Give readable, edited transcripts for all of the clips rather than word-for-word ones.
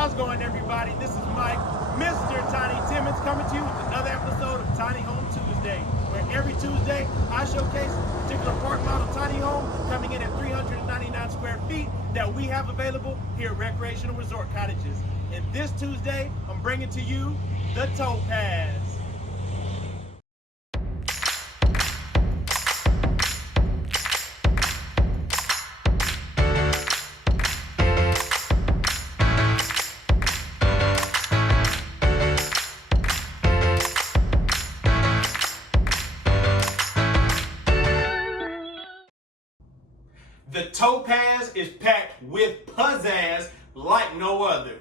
How's it going, everybody? This is Mike, Mr. Tiny Timmons, coming to you with another episode of Tiny Home Tuesday, where every Tuesday I showcase a particular park model tiny home coming in at 399 square feet that we have available here at Recreational Resort Cottages. And this Tuesday, I'm bringing to you the Topaz. The Topaz is packed with pizzazz like no other.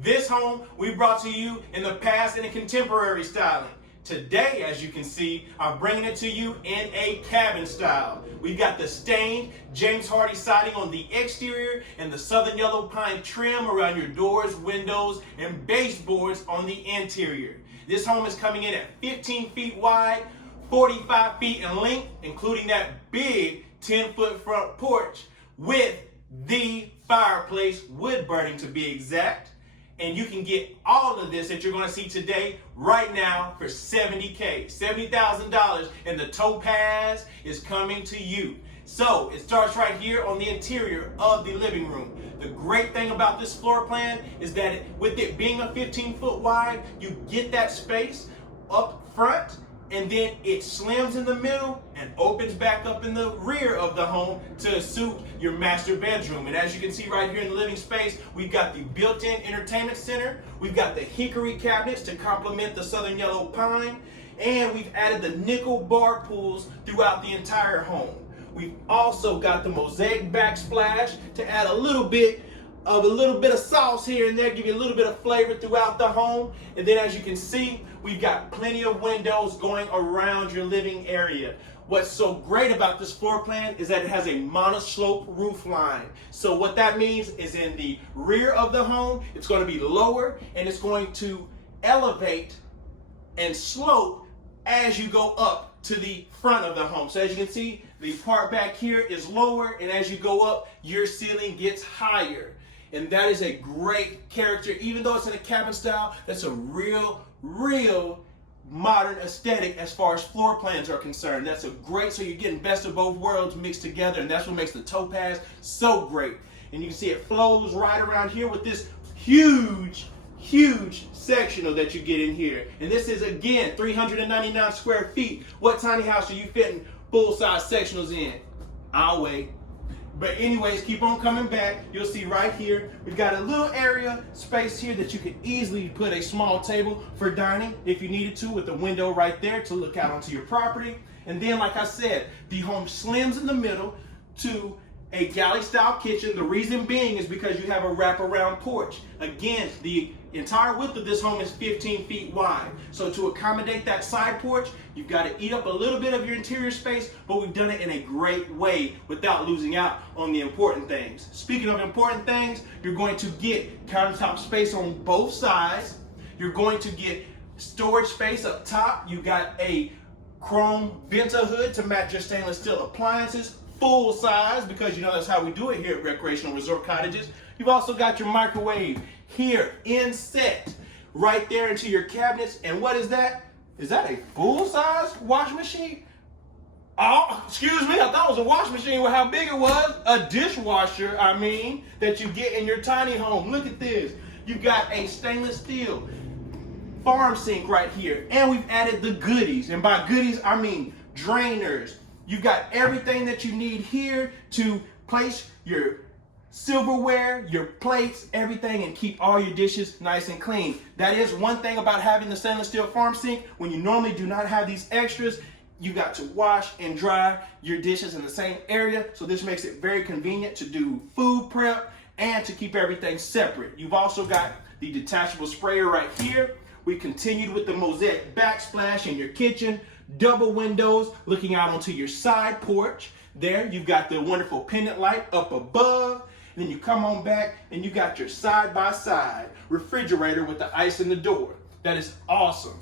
This home we brought to you in the past in a contemporary styling. Today, as you can see, I'm bringing it to you in a cabin style. We've got the stained James Hardie siding on the exterior and the southern yellow pine trim around your doors, windows, and baseboards on the interior. This home is coming in at 15 feet wide, 45 feet in length, including that big 10-foot front porch with the fireplace, wood burning to be exact. And you can get all of this that you're going to see today right now for $70K, $70,000, and the Topaz is coming to you. So it starts right here on the interior of the living room. The great thing about this floor plan is that with it being a 15-foot wide, you get that space up front, and then it slims in the middle and opens back up in the rear of the home to suit your master bedroom. And as you can see right here in the living space, we've got the built-in entertainment center. We've got the hickory cabinets to complement the southern yellow pine. And we've added the nickel bar pools throughout the entire home. We've also got the mosaic backsplash to add a little bit of sauce here and there, give you a little bit of flavor throughout the home. And then as you can see, we've got plenty of windows going around your living area. What's so great about this floor plan is that it has a monoslope roof line. So what that means is in the rear of the home, it's going to be lower and it's going to elevate and slope as you go up to the front of the home. So as you can see, the part back here is lower, and as you go up, your ceiling gets higher. And that is a great character. Even though it's in a cabin style, that's a real modern aesthetic as far as floor plans are concerned. That's a great, so you're getting best of both worlds mixed together, and that's what makes the Topaz so great. And you can see it flows right around here with this huge sectional that you get in here. And this is, again, 399 square feet. What tiny house are you fitting full-size sectionals in? I'll wait. But anyways, keep on coming back. You'll see right here, we've got a little area space here that you could easily put a small table for dining if you needed to, with a window right there to look out onto your property. And then, like I said, the home slims in the middle to a galley style kitchen. The reason being is because you have a wraparound porch. Again, the entire width of this home is 15 feet wide. So to accommodate that side porch, you've got to eat up a little bit of your interior space, but we've done it in a great way without losing out on the important things. Speaking of important things, you're going to get countertop space on both sides. You're going to get storage space up top. You got a chrome Venta hood to match your stainless steel appliances, full size, because you know that's how we do it here at Recreational Resort Cottages. You've also got your microwave here inset right there into your cabinets. And what is that? Is that a full-size washing machine? Oh, excuse me, I thought it was a washing machine with how big it was. A dishwasher, I mean, that you get in your tiny home. Look at this. You've got a stainless steel farm sink right here. And we've added the goodies. And by goodies, I mean drainers. You've got everything that you need here to place your silverware, your plates, everything, and keep all your dishes nice and clean. That is one thing about having the stainless steel farm sink. When you normally do not have these extras, you got to wash and dry your dishes in the same area. So this makes it very convenient to do food prep and to keep everything separate. You've also got the detachable sprayer right here. We continued with the mosaic backsplash in your kitchen. Double windows looking out onto your side porch. There, you've got the wonderful pendant light up above. Then you come on back and you got your side-by-side refrigerator with the ice in the door. That is awesome.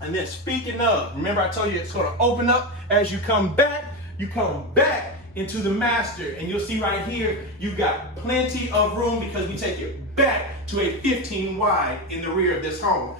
And then speaking of, remember I told you it's going to open up as you come back. You come back into the master. And you'll see right here, you've got plenty of room because we take it back to a 15 wide in the rear of this home.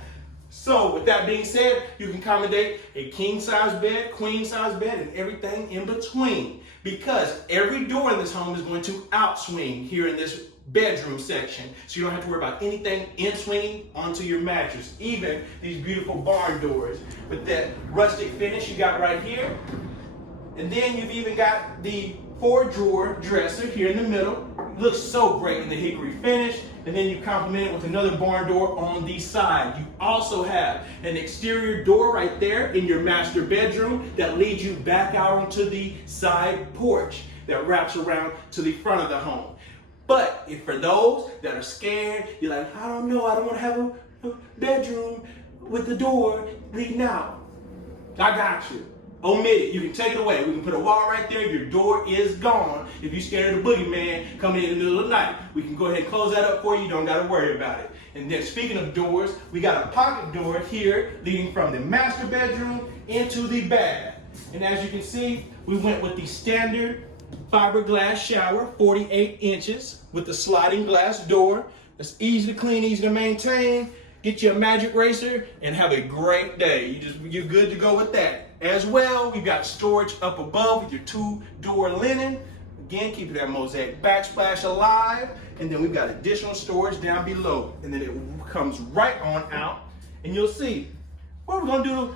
So with that being said, you can accommodate a king size bed, queen size bed, and everything in between, because every door in this home is going to outswing here in this bedroom section. So you don't have to worry about anything in swinging onto your mattress, even these beautiful barn doors with that rustic finish you got right here. And then you've even got the 4-drawer dresser here in the middle. It looks so great in the hickory finish. And then you complement it with another barn door on the side. You also have an exterior door right there in your master bedroom that leads you back out onto the side porch that wraps around to the front of the home. But if for those that are scared, you're like, I don't know, I don't want to have a bedroom with the door leading out. I got you. Omit it. You can take it away. We can put a wall right there. Your door is gone. If you're scared of the boogeyman coming in the middle of the night, we can go ahead and close that up for you. You don't got to worry about it. And then speaking of doors, we got a pocket door here leading from the master bedroom into the bath. And as you can see, we went with the standard fiberglass shower, 48 inches with the sliding glass door. It's easy to clean, easy to maintain. Get you a magic eraser and have a great day. You're good to go with that. As well, we've got storage up above with your 2-door linen. Again, keeping that mosaic backsplash alive. And then we've got additional storage down below. And then it comes right on out. And you'll see, what we're gonna do,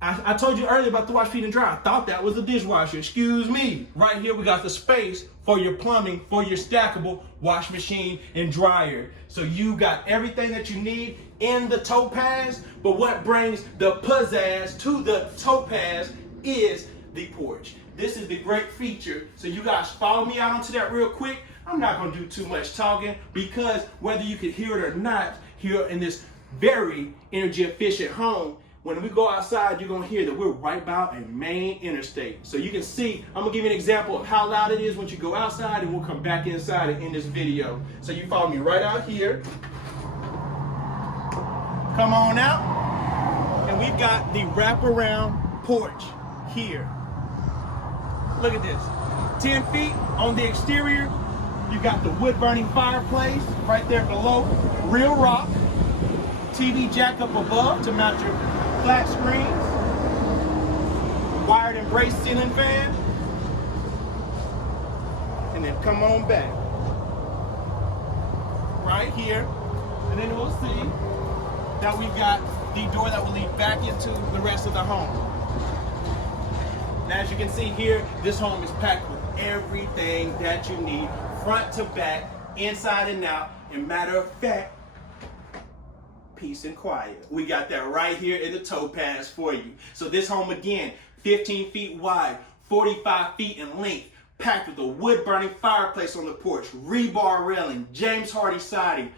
I told you earlier about the wash, feed, and dry. I thought that was a dishwasher, excuse me. Right here, we got the space for your plumbing, for your stackable wash machine and dryer. So you got everything that you need in the Topaz, but what brings the pizzazz to the Topaz is the porch. This is the great feature. So you guys follow me out onto that real quick. I'm not gonna do too much talking because whether you can hear it or not, here in this very energy efficient home, when we go outside, you're gonna hear that we're right by a main interstate. So you can see, I'm gonna give you an example of how loud it is once you go outside, and we'll come back inside and end this video. So you follow me right out here. Come on out, and we've got the wraparound porch here. Look at this, 10 feet on the exterior. You've got the wood-burning fireplace right there below, real rock, TV jack up above to mount your flat screens, wired and braced ceiling fan, and then come on back right here, and then we'll see that we've got the door that will lead back into the rest of the home. And as you can see here, this home is packed with everything that you need, front to back, inside and out, and matter of fact, peace and quiet. We got that right here in the Topaz for you. So this home, again, 15 feet wide, 45 feet in length, packed with a wood-burning fireplace on the porch, rebar railing, James Hardy siding,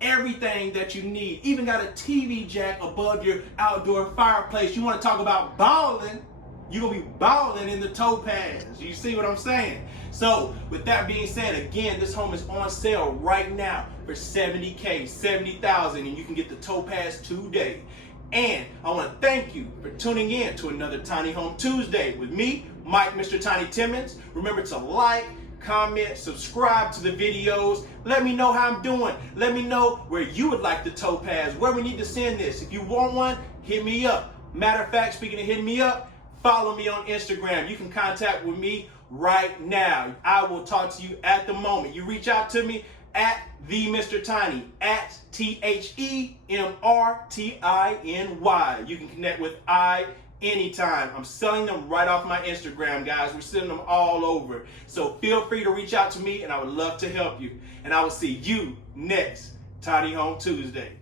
everything that you need. Even got a TV jack above your outdoor fireplace. You want to talk about balling? You're going to be balling in the Topaz. You see what I'm saying? So with that being said, again, this home is on sale right now for $70K, $70,000, and you can get the Topaz today. And I want to thank you for tuning in to another Tiny Home Tuesday with me, Mike, Mr. Tiny Timmons. Remember to like, comment, subscribe to the videos. Let me know how I'm doing. Let me know where you would like the Topaz, where we need to send this. If you want one, hit me up. Matter of fact, speaking of hitting me up, follow me on Instagram. You can contact with me right now. I will talk to you at the moment. You reach out to me at the Mr. Tiny, at THEMRTINY. You can connect with I anytime. I'm selling them right off my Instagram, guys. We're sending them all over. So feel free to reach out to me, and I would love to help you. And I will see you next Tiny Home Tuesday.